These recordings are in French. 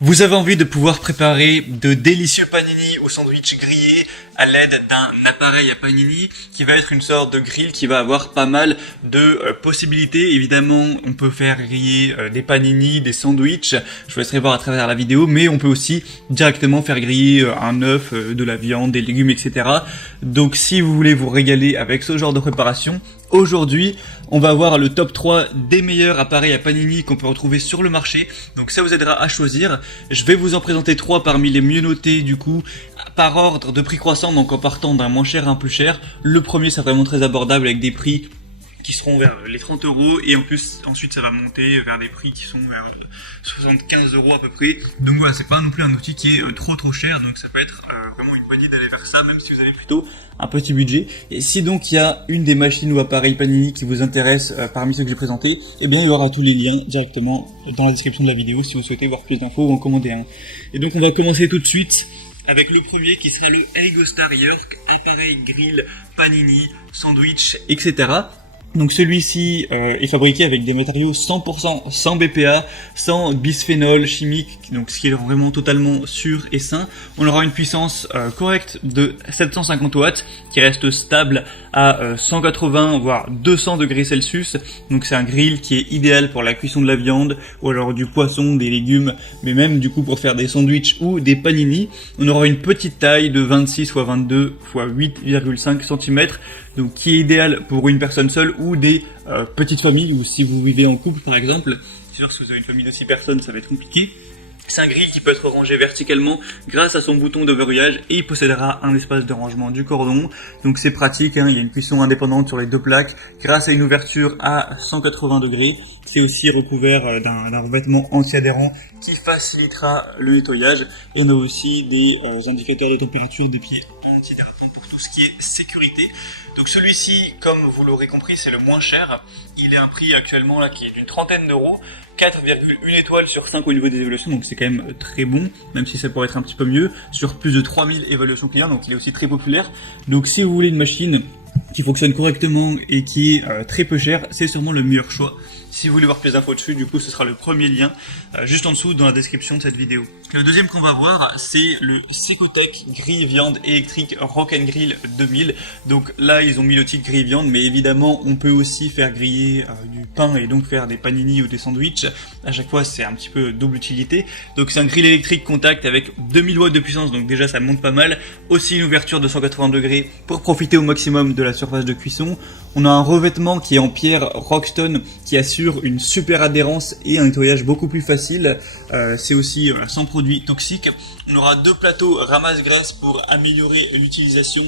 Vous avez envie de pouvoir préparer de délicieux panini ou sandwich grillés à l'aide d'un appareil à panini qui va être une sorte de grill qui va avoir pas mal de possibilités. Évidemment, on peut faire griller des panini, des sandwichs, je vous laisserai voir à travers la vidéo, mais on peut aussi directement faire griller un œuf, de la viande, des légumes, etc. Donc si vous voulez vous régaler avec ce genre de préparation, aujourd'hui, on va voir le top 3 des meilleurs appareils à panini qu'on peut retrouver sur le marché. Donc ça vous aidera à choisir. Je vais vous en présenter 3 parmi les mieux notés du coup, par ordre de prix croissant, donc en partant d'un moins cher à un plus cher. Le premier, c'est vraiment très abordable avec des prix qui seront vers les 30 € et en plus ensuite ça va monter vers des prix qui sont vers 75 € à peu près. Donc voilà, c'est pas non plus un outil qui est trop cher, donc ça peut être vraiment une bonne idée d'aller vers ça, même si vous avez plutôt un petit budget. Et si donc il y a une des machines ou appareils Panini qui vous intéresse parmi ceux que j'ai présentés, eh bien il y aura tous les liens directement dans la description de la vidéo si vous souhaitez voir plus d'infos ou en commander un. Et donc on va commencer tout de suite avec le premier qui sera le Egostar York, appareil grill, panini, sandwich, etc. Donc celui-ci est fabriqué avec des matériaux 100% sans BPA, sans bisphénol chimique, donc ce qui est vraiment totalement sûr et sain. On aura une puissance correcte de 750 watts qui reste stable à 180 voire 200 degrés Celsius. Donc c'est un grill qui est idéal pour la cuisson de la viande ou alors du poisson, des légumes, mais même du coup pour faire des sandwichs ou des panini. On aura une petite taille de 26 x 22 x 8,5 cm, donc qui est idéal pour une personne seule ou des petites familles, ou si vous vivez en couple par exemple. C'est sûr, si vous avez une famille de 6 personnes, ça va être compliqué. C'est un grill qui peut être rangé verticalement grâce à son bouton de verrouillage et il possédera un espace de rangement du cordon. Donc c'est pratique, hein, il y a une cuisson indépendante sur les deux plaques grâce à une ouverture à 180 degrés. C'est aussi recouvert d'un revêtement anti-adhérent qui facilitera le nettoyage. Et on a aussi des indicateurs de température des pieds antidérapants pour tout ce qui est sécurité. Donc celui-ci, comme vous l'aurez compris, c'est le moins cher. Il est un prix actuellement là qui est d'une trentaine d'euros, 4,1 étoiles sur 5 au niveau des évaluations, donc c'est quand même très bon, même si ça pourrait être un petit peu mieux, sur plus de 3000 évaluations clients, donc il est aussi très populaire. Donc si vous voulez une machine qui fonctionne correctement et qui est très peu chère, c'est sûrement le meilleur choix. Si vous voulez voir plus d'infos dessus, du coup ce sera le premier lien juste en dessous dans la description de cette vidéo. Le deuxième qu'on va voir, c'est le Secotech grille viande électrique Rock'n'Grill 2000. Donc là ils ont mis le titre grille viande, mais évidemment on peut aussi faire griller du pain et donc faire des panini ou des sandwichs. À chaque fois c'est un petit peu double utilité. Donc c'est un grill électrique contact avec 2000 watts de puissance, donc déjà ça monte pas mal. Aussi une ouverture de 180 degrés pour profiter au maximum de la surface de cuisson. On a un revêtement qui est en pierre Rockstone qui assure une super adhérence et un nettoyage beaucoup plus facile. C'est aussi sans produits toxiques. On aura deux plateaux ramasse-graisse pour améliorer l'utilisation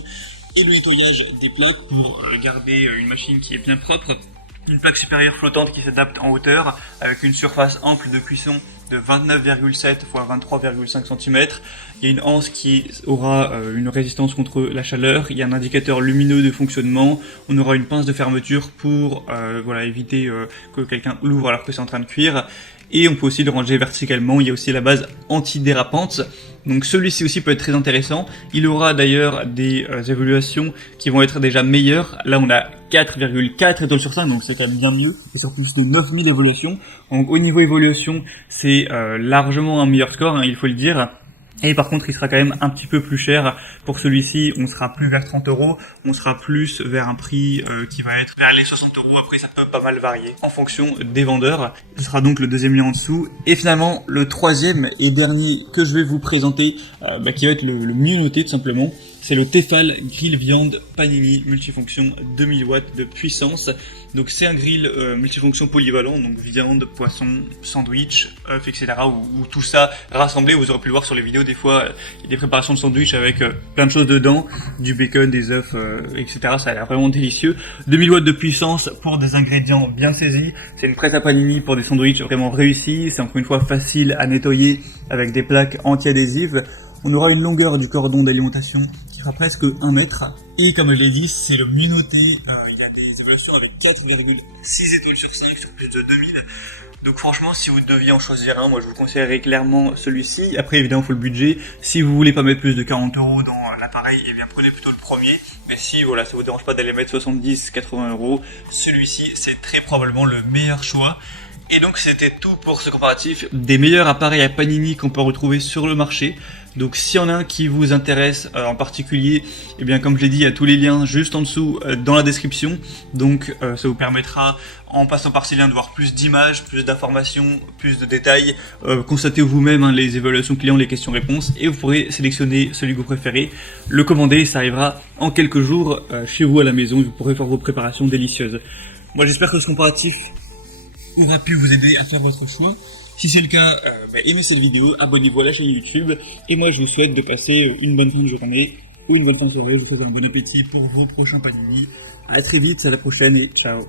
et le nettoyage des plaques pour garder une machine qui est bien propre. Une plaque supérieure flottante qui s'adapte en hauteur avec une surface ample de cuisson de 29,7 x 23,5 cm. Il y a une anse qui aura une résistance contre la chaleur. Il y a un indicateur lumineux de fonctionnement. On aura une pince de fermeture pour voilà, éviter que quelqu'un l'ouvre alors que c'est en train de cuire. Et on peut aussi le ranger verticalement. Il y a aussi la base antidérapante. Donc celui-ci aussi peut être très intéressant. Il aura d'ailleurs des évaluations qui vont être déjà meilleures. Là on a 4,4 étoiles sur 5, donc c'est quand même bien mieux. C'est sur plus de 9000 évaluations. Donc au niveau évaluation, c'est largement un meilleur score, hein, il faut le dire. Et par contre, il sera quand même un petit peu plus cher. Pour celui-ci, on sera plus vers 30 €, on sera plus vers un prix qui va être vers les 60 €. Après, ça peut pas mal varier en fonction des vendeurs. Ce sera donc le deuxième lien en dessous. Et finalement, le troisième et dernier que je vais vous présenter, qui va être le mieux noté tout simplement, c'est le Tefal Grill Viande Panini multifonction 2000 watts de puissance. Donc c'est un grill multifonction polyvalent, donc viande, poisson, sandwich, œufs, etc. Ou tout ça rassemblé. Vous aurez pu le voir sur les vidéos, des fois il y a des préparations de sandwich avec plein de choses dedans, du bacon, des œufs, etc. Ça a l'air vraiment délicieux. 2000 watts de puissance pour des ingrédients bien saisis. C'est une prête à panini pour des sandwichs vraiment réussis. C'est encore une fois facile à nettoyer avec des plaques anti-adhésives. On aura une longueur du cordon d'alimentation qui fera presque 1 mètre. Et comme je l'ai dit, c'est le mieux noté. Il y a des évaluations avec 4,6 étoiles sur 5 sur plus de 2000. Donc franchement, si vous deviez en choisir un, moi je vous conseillerais clairement celui-ci. Après évidemment, il faut le budget. Si vous voulez pas mettre plus de 40 € dans l'appareil, eh bien prenez plutôt le premier. Mais si voilà, ça vous dérange pas d'aller mettre 70-80 €, celui-ci c'est très probablement le meilleur choix. Et donc c'était tout pour ce comparatif des meilleurs appareils à Panini qu'on peut retrouver sur le marché. Donc s'il y en a un qui vous intéresse en particulier, eh bien comme je l'ai dit, il y a tous les liens juste en dessous dans la description. Donc ça vous permettra, en passant par ces liens, de voir plus d'images, plus d'informations, plus de détails. Constatez vous-même les évaluations clients, les questions-réponses, et vous pourrez sélectionner celui que vous préférez, le commander, ça arrivera en quelques jours chez vous à la maison, et vous pourrez faire vos préparations délicieuses. Moi j'espère que ce comparatif aura pu vous aider à faire votre choix. Si c'est le cas, aimez cette vidéo, abonnez-vous à la chaîne YouTube, et moi je vous souhaite de passer une bonne fin de journée, ou une bonne fin de soirée, je vous souhaite un bon appétit pour vos prochains panini. À très vite, à la prochaine, et ciao.